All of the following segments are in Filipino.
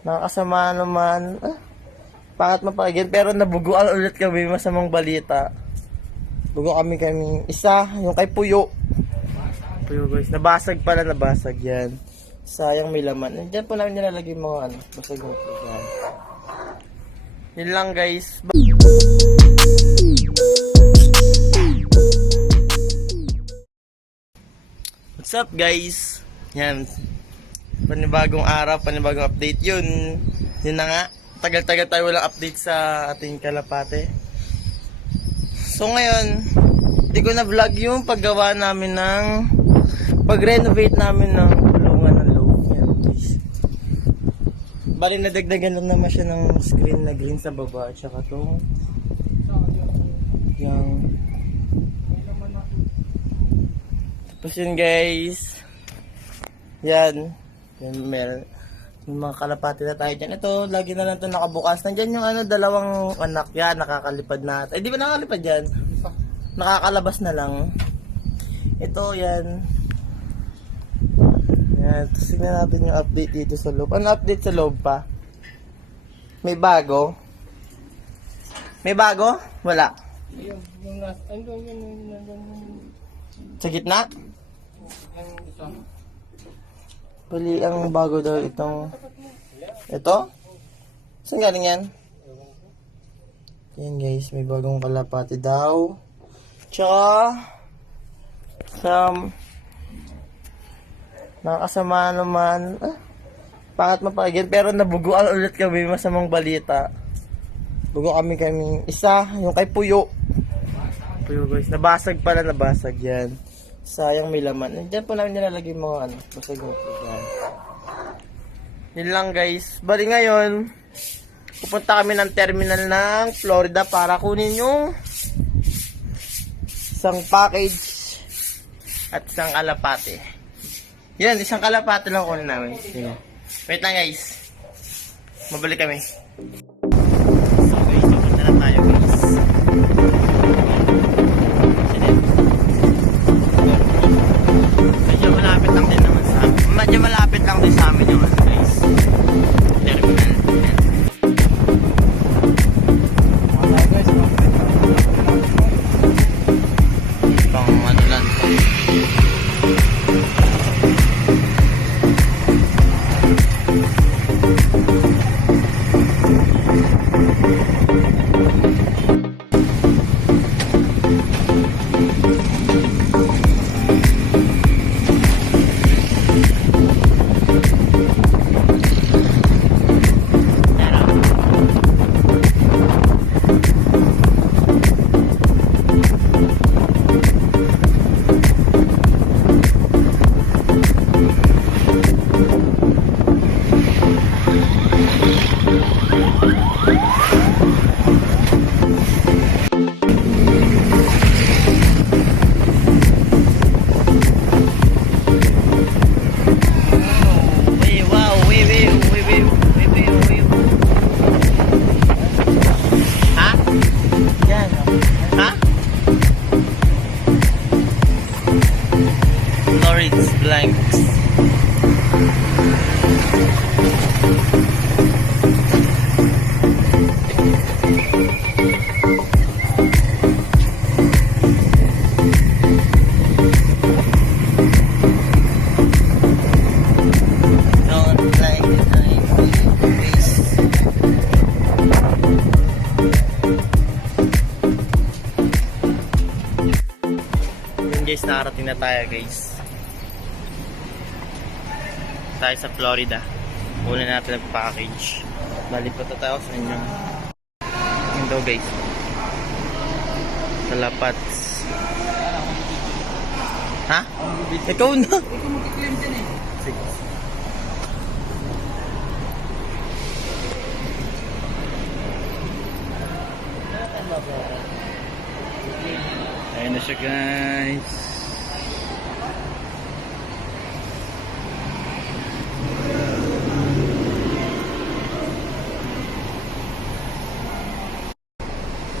Nakakasama naman. Pangat mapakinggan pero nabuguan ulit kami, masamang balita. Bugo kami isa, yung kay Puyo. Puyo guys, nabasag yan. Sayang may laman. Diyan po namin nilalagay mga basag po yan. Yun lang guys. What's up guys? Yan. Panibagong araw, panibagong update yun. Yun na nga. Tagal-tagal tayo walang update sa ating kalapate. So ngayon, di ko na vlog yung paggawa namin ng pag-renovate namin ng kulungan ng loob. Yan guys. Bali nadagdagan lang naman siya ng screen na green sa baba at saka itong yung tapos yun guys. Yan. Yung mga kalapati na tayo dyan. Ito, lagi na lang ito nakabukas. Nandyan yung dalawang anak yan, nakakalipad na. Ay, di ba nakakalipad yan? Nakakalabas na lang. Ito, yan. Yan. Tapos tingnan natin yung update dito sa loob. Ano update sa loob pa? May bago? May bago? Wala. Sa gitna? Bali, ang bago daw itong ito? Saan galing yan? Yan guys, may bagong kalapati daw. Tsaka nakakasama naman. Pangat mapakinggan pero nabuguan ulit kami, masamang balita. Bugo kami isa, yung kay Puyo. Puyo guys, nabasag yan. Sayang may laman. Diyan po namin nilalagay mga basag po yan. Yun lang guys. Bali ngayon, pupunta kami ng terminal ng Florida para kunin yung isang package at isang kalapate. Yan, isang kalapate lang kunin namin. Yun. Wait lang guys. Mabalik kami. So guys, pupunta na tayo guys. Medyo malapit lang din sa amin yung guys. Terminal. Pang ano lang to. Florida's blanks. Don't like guys, nakarating na tayo guys. Tayo sa Florida. Una natin ang package. Balipat na tayo sa inyo. Ito guys. Kalapats. Ha? Ikaw na. Sige. Ayan na siya guys.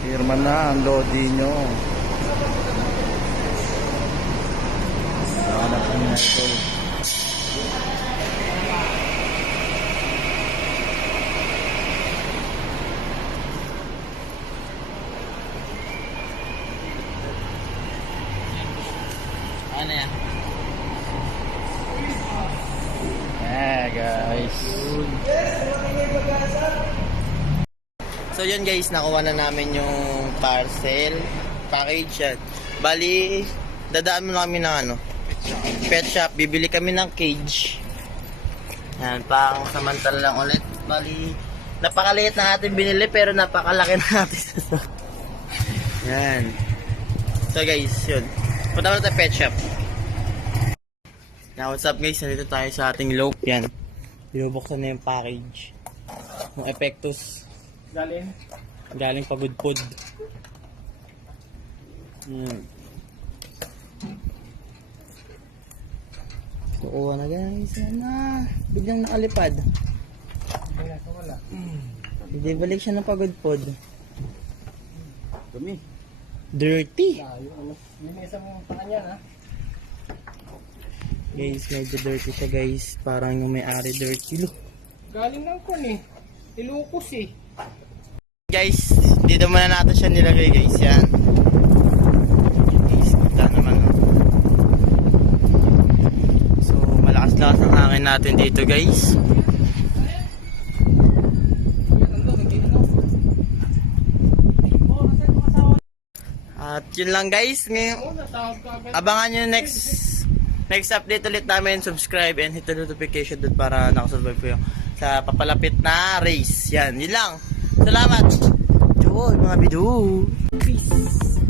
Firma na ang lodi nyo. Hanap ang idol. guys. So yun guys, nakuha na namin yung parcel. Package yan. Bali, dadaan mo na kami ng ano, pet shop. Bibili kami ng cage. Yan, pang samantala lang ulit. Bali, napakaliit na natin binili pero napakalaki na natin sa to. Yan. So guys, yun. Punta muna tayo pet shop. Now what's up guys, nandito tayo sa ating loop. Yan. Binubuksan na yung package. Yung Epectus. Galing pagudpod. Kukuha na guys. Yan na. Biglang nakalipad. Hindi balik siya ng pagudpod. Dumi. Dirty. Linisa mo pa kanya ha. Guys, medyo dirty siya guys. Parang yung may-ari dirty. Look. Galing lang ko eh. Ilocos eh. Guys, dito muna natin siya nilagay guys. Yan. Guys, kita naman. Oh. So, malakas-lakas ang hangin natin dito guys. At yun lang guys. Ngayon, abangan nyo next update ulit namin. Subscribe and hit the notification dun para nakasurvive ko yung sa papalapit na race. Yan, yun lang. Salamat! Joy, mga bidu! Peace!